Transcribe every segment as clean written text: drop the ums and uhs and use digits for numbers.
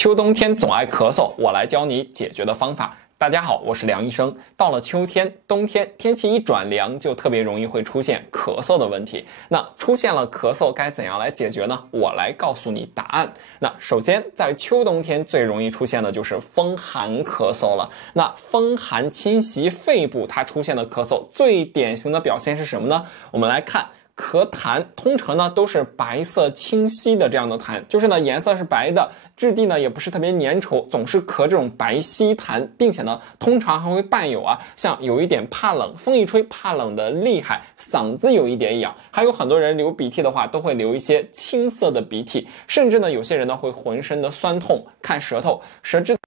秋冬天总爱咳嗽，我来教你解决的方法。大家好，我是梁医生。到了秋天、冬天，天气一转凉，就特别容易会出现咳嗽的问题。那出现了咳嗽，该怎样来解决呢？我来告诉你答案。那首先，在秋冬天最容易出现的就是风寒咳嗽了。那风寒侵袭肺部，它出现的咳嗽最典型的表现是什么呢？我们来看。咳痰通常呢都是白色清晰的这样的痰，就是呢颜色是白的，质地呢也不是特别粘稠，总是咳这种白稀痰，并且呢通常还会伴有像有一点怕冷，风一吹怕冷的厉害，嗓子有一点痒，还有很多人流鼻涕的话都会流一些青色的鼻涕，甚至呢有些人呢会浑身的酸痛，看舌头，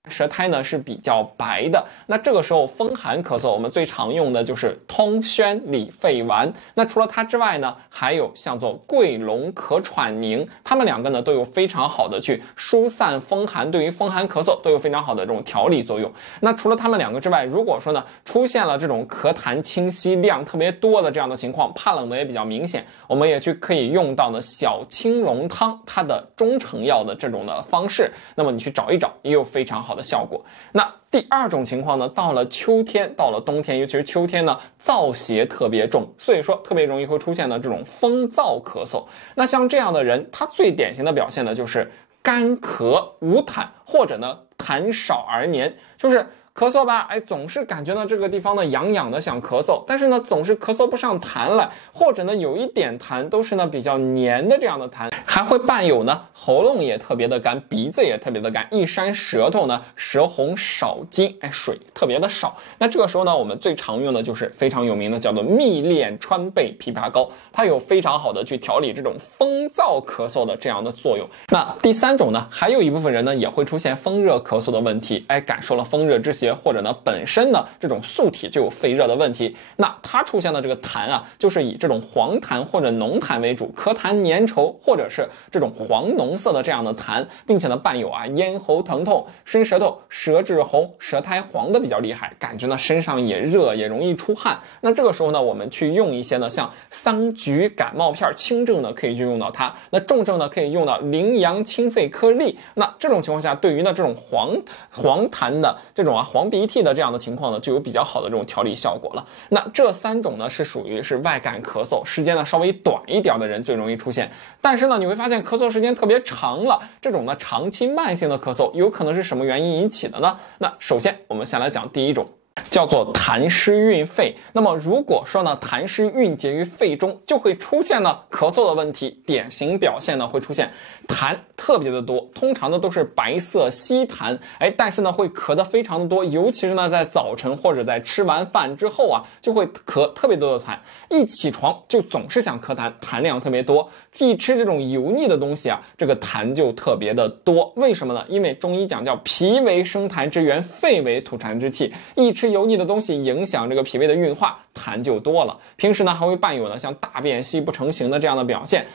舌苔呢是比较白的。那这个时候风寒咳嗽我们最常用的就是通宣理肺丸。那除了它之外呢，还有像做桂龙咳喘宁，它们两个呢都有非常好的去疏散风寒，对于风寒咳嗽都有非常好的这种调理作用。那除了它们两个之外，如果说呢出现了这种咳痰清晰量特别多的这样的情况，怕冷的也比较明显，我们也可以用到呢小青龙汤它的中成药的这种的方式，那么你去找一找也有非常好的效果。那第二种情况呢，到了秋天，到了冬天，尤其是秋天呢，燥邪特别重，所以说特别容易会出现的这种风燥咳嗽。那像这样的人，他最典型的表现呢，就是干咳无痰，或者呢痰少而黏，就是咳嗽吧，总是感觉到这个地方呢痒痒的想咳嗽，但是呢总是咳嗽不上痰来，或者呢有一点痰都是呢比较黏的这样的痰，还会伴有呢喉咙也特别的干，鼻子也特别的干，一扇舌头呢舌红少津，水特别的少。那这个时候呢，我们最常用的就是非常有名的叫做蜜炼川贝枇杷膏，它有非常好的去调理这种风燥咳嗽的这样的作用。那第三种呢，还有一部分人呢也会出现风热咳嗽的问题，感受了风热之邪，或者呢本身呢这种素体就有肺热的问题，那它出现的这个痰就是以这种黄痰或者浓痰为主，咳痰粘稠，或者是这种黄浓色的这样的痰，并且呢伴有咽喉疼痛，伸舌头，舌质红，舌苔黄的比较厉害，感觉呢身上也热，也容易出汗。那这个时候呢，我们去用一些呢像桑菊感冒片，轻症呢可以去用到它，那重症呢可以用到羚羊清肺颗粒。那这种情况下，对于呢这种黄痰的这种黄鼻涕的这样的情况呢，就有比较好的这种调理效果了。那这三种呢是属于外感咳嗽，时间呢稍微短一点的人最容易出现，但是呢你会发现咳嗽时间特别长了，这种呢长期慢性的咳嗽有可能是什么原因引起的呢？那首先我们先来讲第一种，叫做痰湿蕴肺。那么如果说呢痰湿蕴结于肺中，就会出现呢咳嗽的问题，典型表现呢会出现痰特别的多，通常呢都是白色稀痰，但是呢会咳得非常的多，尤其是呢在早晨或者在吃完饭之后就会咳特别多的痰，一起床就总是想咳痰，痰量特别多，一吃这种油腻的东西这个痰就特别的多。为什么呢？因为中医讲叫脾为生痰之源，肺为吐痰之器，一吃油腻的东西影响这个脾胃的运化，痰就多了。平时呢还会伴有呢像大便稀不成形的这样的表现，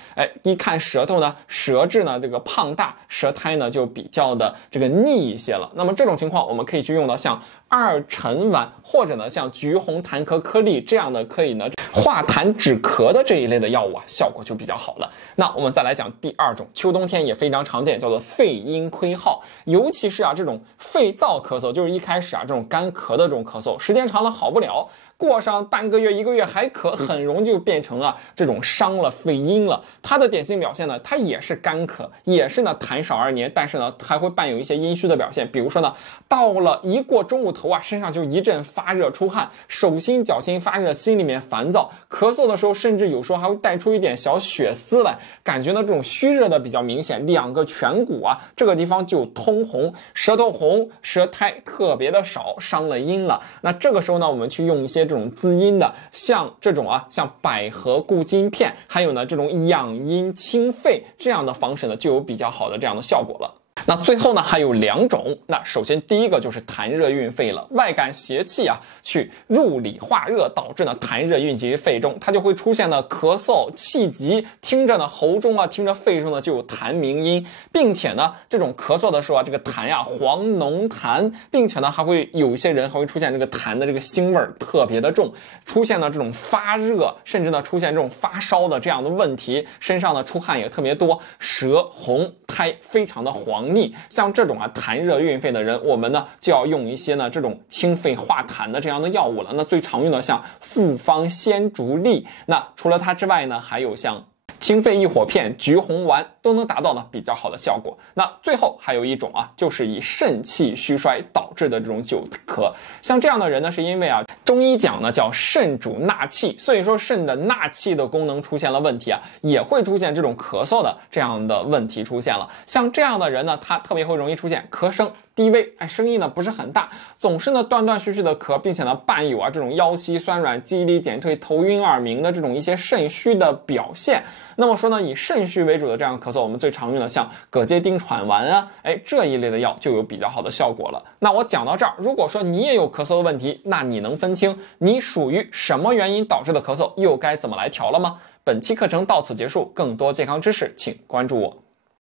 一看舌头呢，舌质呢这个胖大，舌苔呢就比较的这个腻一些了。那么这种情况我们可以去用到像二陈丸，或者呢像橘红痰壳颗粒这样的可以呢化痰止咳的这一类的药物效果就比较好了。那我们再来讲第二种，秋冬天也非常常见，叫做肺阴亏耗。尤其是这种肺燥咳嗽，就是一开始这种干咳的这种咳嗽，时间长了好不了，过上半个月一个月还咳，很容易就变成这种伤了肺阴了。它的典型表现呢，它也是干咳，也是呢痰少而黏，但是呢还会伴有一些阴虚的表现。比如说呢，到了一过中午头身上就一阵发热出汗，手心脚心发热，心里面烦躁，咳嗽的时候甚至有时候还会带出一点小血丝来，感觉呢这种虚热的比较明显，两个颧骨这个地方就通红，舌头红，舌苔特别的少，伤了阴了。那这个时候呢，我们去用一些这种滋阴的，像这种像百合固筋片，还有呢这种养阴清肺这样的方式呢，就有比较好的这样的效果了。那最后呢还有两种，那首先第一个就是痰热运肺了，外感邪气去入里化热，导致呢痰热运结于肺中，它就会出现呢咳嗽气急，听着呢喉中听着肺中呢就有痰鸣音，并且呢这种咳嗽的时候这个痰黄浓痰，并且呢还会有一些人还会出现这个痰的这个腥味特别的重，出现呢这种发热，甚至呢出现这种发烧的这样的问题，身上呢出汗也特别多，舌红苔非常的黄肠逆，像这种痰热运肺的人，我们呢就要用一些呢这种清肺化痰的这样的药物了。那最常用的像复方鲜竹沥，那除了它之外呢，还有像清肺益火片、橘红丸都能达到呢比较好的效果。那最后还有一种就是以肾气虚衰导致的这种久咳。像这样的人呢，是因为中医讲呢叫肾主纳气，所以说肾的纳气的功能出现了问题也会出现这种咳嗽的这样的问题出现了。像这样的人呢，他特别会容易出现咳声低微，声音呢不是很大，总是呢断断续续的咳，并且呢伴有这种腰膝酸软、记忆力减退、头晕耳鸣的这种一些肾虚的表现。那么说呢，以肾虚为主的这样咳嗽，我们最常用的像葛芥丁喘丸这一类的药就有比较好的效果了。那我讲到这儿，如果说你也有咳嗽的问题，那你能分清你属于什么原因导致的咳嗽，又该怎么来调了吗？本期课程到此结束，更多健康知识请关注我。